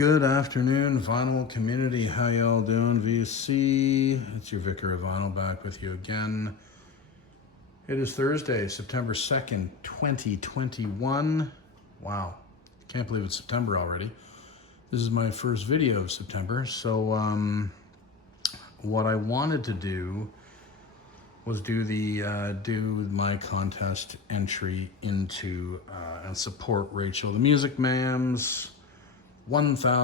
Good afternoon, vinyl community. How y'all doing? VC, it's your Vicar of Vinyl back with you again. It is Thursday, September 2nd, 2021. Wow, can't believe it's September already. This is my first video of September. So what I wanted to do was do my contest entry into and support Rachel The Music Mam's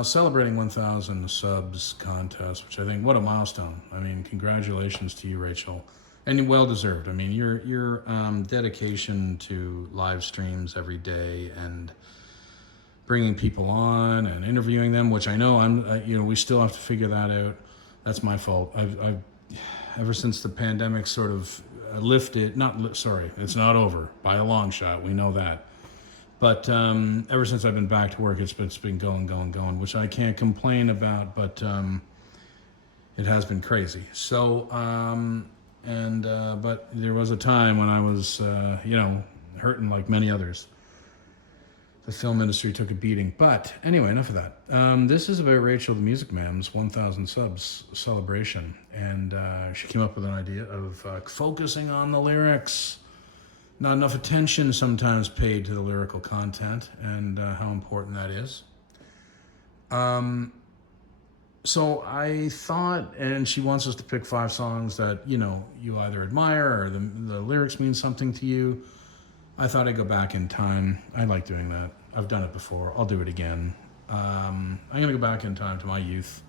celebrating 1,000 subs contest, which I think, what a milestone. I mean, congratulations to you, Rachel, and well deserved. I mean, your dedication to live streams every day and bringing people on and interviewing them, which I know we still have to figure that out. That's my fault. I've ever since the pandemic sort of lifted, it's not over by a long shot. We know that. But ever since I've been back to work, it's been going, which I can't complain about, but it has been crazy. So, but there was a time when I was, hurting like many others. The film industry took a beating. But anyway, enough of that. This is about Rachel The Music Mam's 1,000 subs celebration. And she came up with an idea of focusing on the lyrics. Not enough attention sometimes paid to the lyrical content and how important that is. So I thought, and she wants us to pick 5 songs that, you either admire or the lyrics mean something to you. I thought I'd go back in time. I like doing that. I've done it before. I'll do it again. I'm going to go back in time to my youth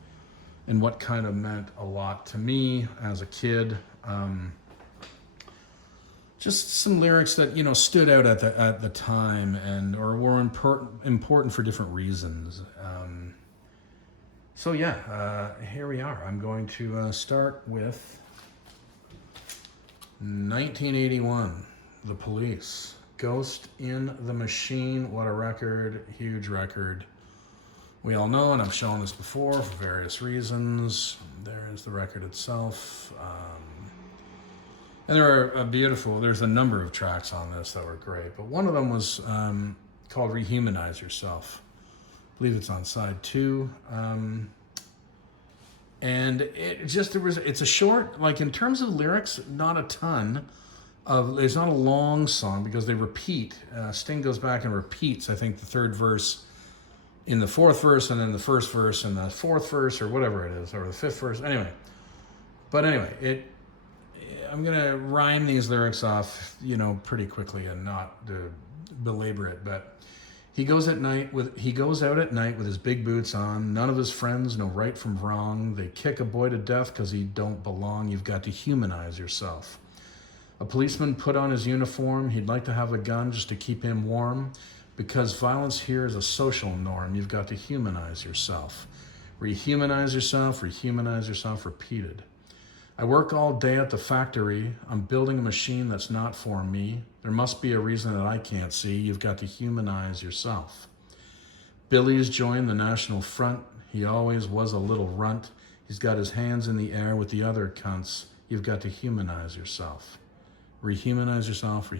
and what kind of meant a lot to me as a kid. Just some lyrics that stood out at the time or were important for different reasons. Here we are. I'm going to start with 1981, The Police, Ghost in the Machine. What a record, huge record. We all know, and I've shown this before for various reasons. There's the record itself. And there's a number of tracks on this that were great, but one of them was called Rehumanize Yourself. I believe it's on side 2. And it's a short, like in terms of lyrics, not a ton it's not a long song because they repeat. Sting goes back and repeats, I think, the third verse in the 4th verse and then the 1st verse and the 4th verse or whatever it is, or the 5th verse. Anyway, I'm going to rhyme these lyrics off, pretty quickly and not to belabor it. But he goes out at night with his big boots on. None of his friends know right from wrong. They kick a boy to death because he don't belong. You've got to humanize yourself. A policeman put on his uniform. He'd like to have a gun just to keep him warm. Because violence here is a social norm. You've got to humanize yourself. Rehumanize yourself, repeated. I work all day at the factory. I'm building a machine that's not for me. There must be a reason that I can't see. You've got to humanize yourself. Billy's joined the National Front. He always was a little runt. He's got his hands in the air with the other cunts. You've got to humanize yourself. Rehumanize yourself,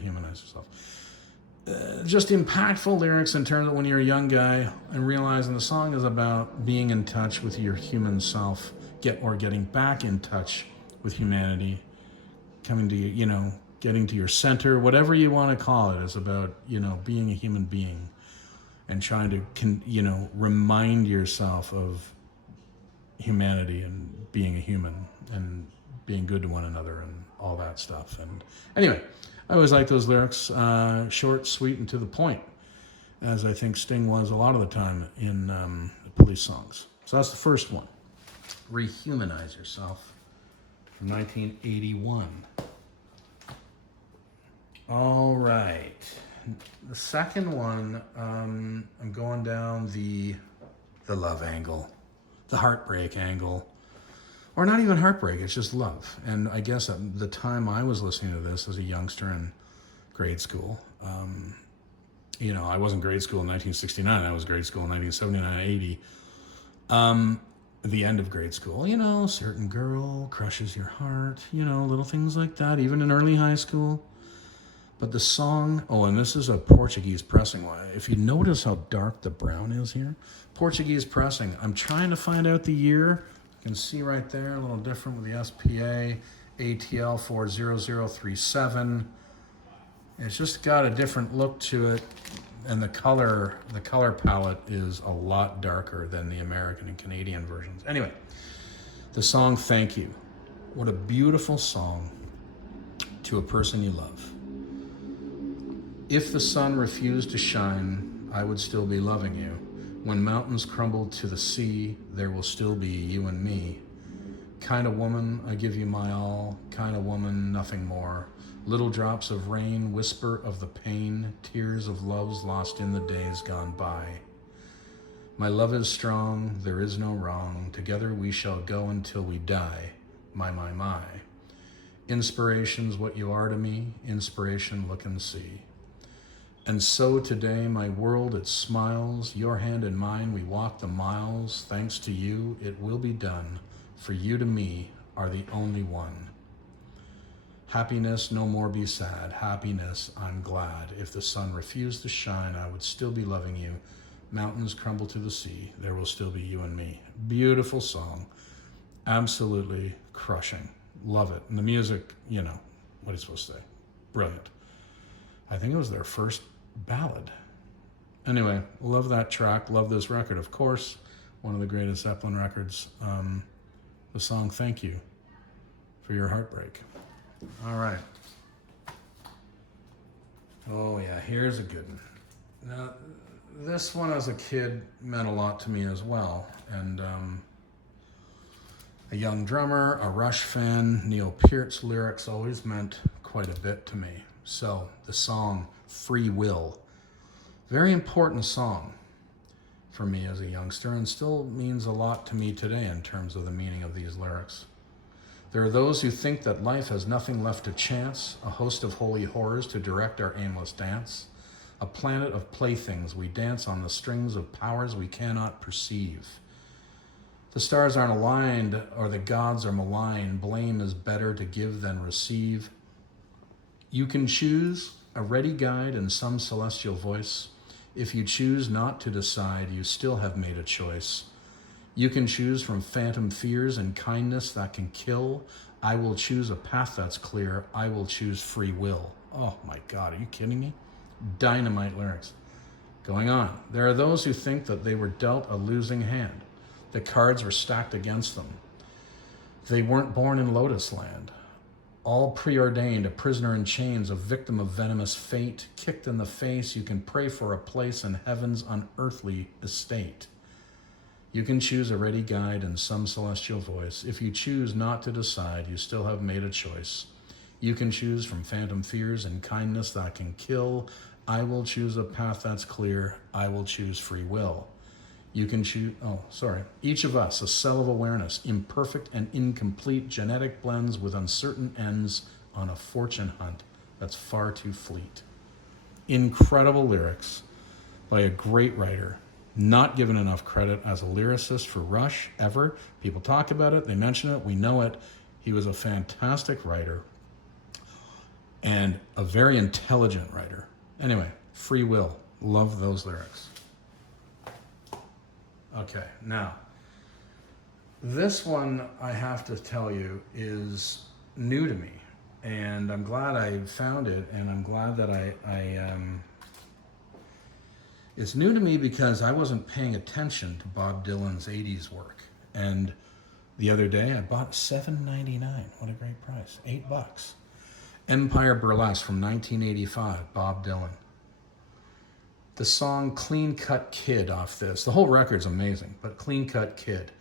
just impactful lyrics in terms of when you're a young guy and realizing the song is about being in touch with your human self, getting back in touch with humanity, coming to getting to your center, whatever you want to call it, is about being a human being and trying to remind yourself of humanity and being a human and being good to one another and all that stuff. And anyway, I always like those lyrics, short, sweet, and to the point, as I think Sting was a lot of the time in the Police songs. So that's the first one, Rehumanize Yourself, from 1981. All right. The second one, I'm going down the love angle, the heartbreak angle, or not even heartbreak, it's just love. And I guess at the time I was listening to this as a youngster in grade school, I wasn't grade school in 1969, I was grade school in 1979, 80. The end of grade school, certain girl crushes your heart, little things like that, even in early high school. But the song, oh, and this is a Portuguese pressing. If you notice how dark the brown is here, Portuguese pressing. I'm trying to find out the year. You can see right there, a little different with the SPA, ATL 40037. It's just got a different look to it, and the color palette is a lot darker than the American and Canadian versions. Anyway, the song Thank You. What a beautiful song to a person you love. If the sun refused to shine, I would still be loving you. When mountains crumble to the sea, there will still be you and me. Kind of woman, I give you my all. Kind of woman, nothing more. Little drops of rain whisper of the pain, tears of loves lost in the days gone by. My love is strong, there is no wrong. Together we shall go until we die. My, my, my. Inspiration's what you are to me. Inspiration, look and see. And so today, my world, it smiles. Your hand in mine, we walk the miles. Thanks to you, it will be done. For you to me are the only one. Happiness, no more be sad. Happiness, I'm glad. If the sun refused to shine, I would still be loving you. Mountains crumble to the sea. There will still be you and me. Beautiful song. Absolutely crushing. Love it. And the music, you know, what are you supposed to say? Brilliant. I think it was their first ballad. Anyway, love that track. Love this record, of course. One of the greatest Zeppelin records. The song Thank You for Your Heartbreak. All right. Oh, yeah, here's a good one. Now, this one as a kid meant a lot to me as well. And a young drummer, a Rush fan, Neil Peart's lyrics always meant quite a bit to me. So, the song Free Will. Very important song for me as a youngster, and still means a lot to me today in terms of the meaning of these lyrics. There are those who think that life has nothing left to chance, a host of holy horrors to direct our aimless dance, a planet of playthings we dance on the strings of powers we cannot perceive. The stars aren't aligned, or the gods are malign. Blame is better to give than receive. You can choose a ready guide and some celestial voice. If you choose not to decide, you still have made a choice. You can choose from phantom fears and kindness that can kill. I will choose a path that's clear. I will choose free will. Oh my God, are you kidding me? Dynamite lyrics. Going on. There are those who think that they were dealt a losing hand. The cards were stacked against them. They weren't born in Lotus Land. All preordained, a prisoner in chains, a victim of venomous fate, kicked in the face, you can pray for a place in heaven's unearthly estate. You can choose a ready guide and some celestial voice. If you choose not to decide, you still have made a choice. You can choose from phantom fears and kindness that can kill. I will choose a path that's clear. I will choose free will. You can choose, each of us, a cell of awareness, imperfect and incomplete, genetic blends with uncertain ends on a fortune hunt that's far too fleet. Incredible lyrics by a great writer, not given enough credit as a lyricist for Rush ever. People talk about it, they mention it, we know it. He was a fantastic writer and a very intelligent writer. Anyway, Free Will, love those lyrics. Okay, now, this one, I have to tell you, is new to me, and I'm glad I found it, and I'm glad that it's new to me because I wasn't paying attention to Bob Dylan's 80s work, and the other day I bought $7.99, what a great price, $8. Empire Burlesque from 1985, Bob Dylan. The song Clean Cut Kid off this. The whole record's amazing, but Clean Cut Kid.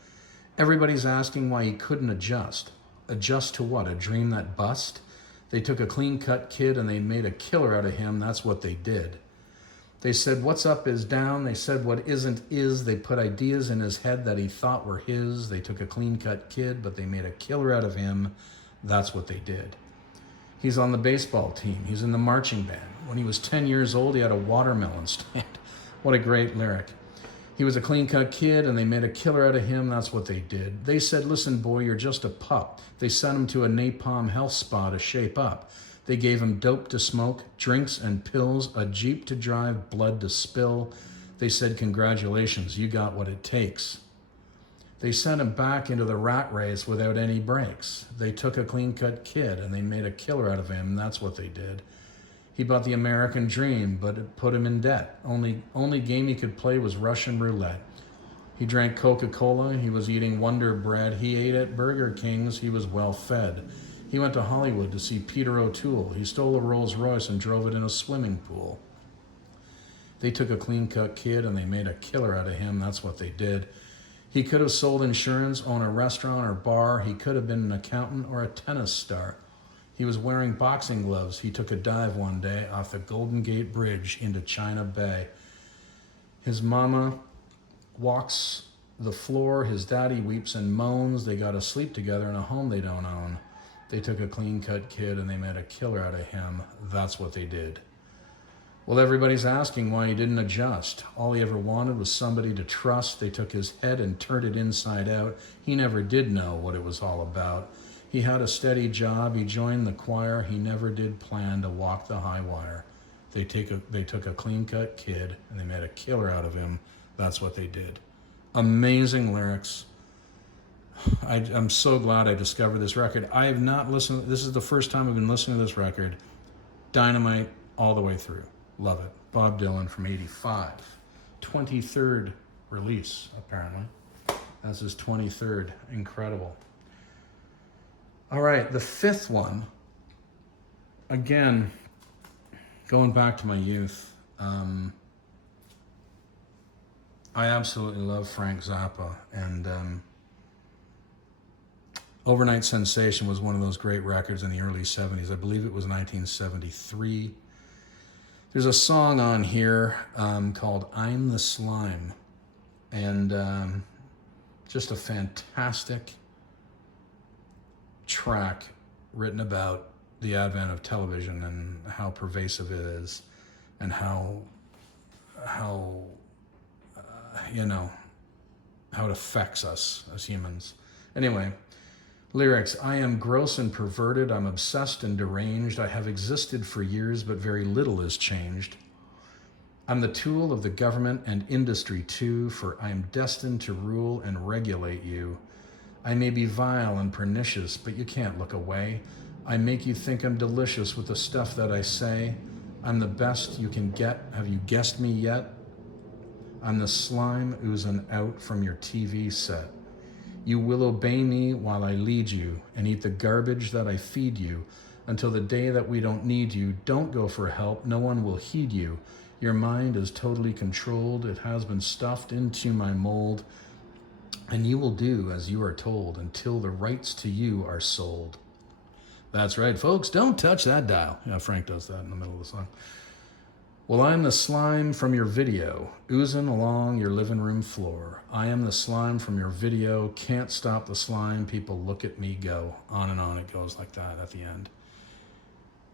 Everybody's asking why he couldn't adjust. Adjust to what? A dream that bust? They took a clean cut kid and they made a killer out of him. That's what they did. They said what's up is down. They said what isn't is. They put ideas in his head that he thought were his. They took a clean cut kid, but they made a killer out of him. That's what they did. He's on the baseball team. He's in the marching band. When he was 10 years old, he had a watermelon stand. What a great lyric. He was a clean-cut kid, and they made a killer out of him. That's what they did. They said, listen, boy, you're just a pup. They sent him to a napalm health spa to shape up. They gave him dope to smoke, drinks and pills, a Jeep to drive, blood to spill. They said, congratulations, you got what it takes. They sent him back into the rat race without any breaks. They took a clean-cut kid and they made a killer out of him. That's what they did. He bought the American dream, but it put him in debt. Only game he could play was Russian roulette. He drank Coca-Cola. He was eating Wonder Bread. He ate at Burger King's. He was well fed. He went to Hollywood to see Peter O'Toole. He stole a Rolls Royce and drove it in a swimming pool. They took a clean-cut kid and they made a killer out of him. That's what they did. He could have sold insurance, owned a restaurant or bar. He could have been an accountant or a tennis star. He was wearing boxing gloves. He took a dive one day off the Golden Gate Bridge into China Bay. His mama walks the floor. His daddy weeps and moans. They got to sleep together in a home they don't own. They took a clean-cut kid and they made a killer out of him. That's what they did. Well, everybody's asking why he didn't adjust. All he ever wanted was somebody to trust. They took his head and turned it inside out. He never did know what it was all about. He had a steady job. He joined the choir. He never did plan to walk the high wire. They took a clean-cut kid and they made a killer out of him. That's what they did. Amazing lyrics. I'm so glad I discovered this record. I have not listened. This is the first time I've been listening to this record. Dynamite all the way through. Love it. Bob Dylan from 85. 23rd release, apparently. That's his 23rd. Incredible. All right, the fifth one. Again, going back to my youth. I absolutely love Frank Zappa. And Overnight Sensation was one of those great records in the early 70s. I believe it was 1973. There's a song on here called I'm the Slime, and just a fantastic track written about the advent of television and how pervasive it is and how it affects us as humans. Anyway, lyrics, I am gross and perverted, I'm obsessed and deranged, I have existed for years, but very little has changed. I'm the tool of the government and industry too, for I am destined to rule and regulate you. I may be vile and pernicious, but you can't look away. I make you think I'm delicious with the stuff that I say. I'm the best you can get, have you guessed me yet? I'm the slime oozing out from your TV set. You will obey me while I lead you and eat the garbage that I feed you until the day that we don't need you. Don't go for help. No one will heed you. Your mind is totally controlled. It has been stuffed into my mold, and you will do as you are told until the rights to you are sold. That's right, folks. Don't touch that dial. Yeah, Frank does that in the middle of the song. Well, I'm the slime from your video, oozing along your living room floor. I am the slime from your video, can't stop the slime, people look at me go. On and on it goes like that at the end.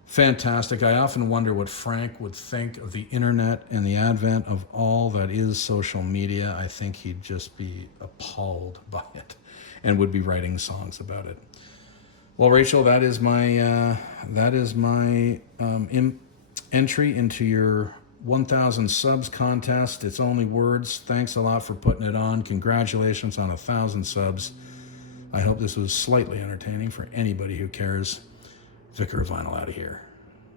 Fantastic. I often wonder what Frank would think of the internet and the advent of all that is social media. I think he'd just be appalled by it and would be writing songs about it. Well, Rachel, that is my entry into your 1,000 subs contest. It's only words. Thanks a lot for putting it on. Congratulations on 1,000 subs. I hope this was slightly entertaining for anybody who cares. Vicar of Vinyl out of here.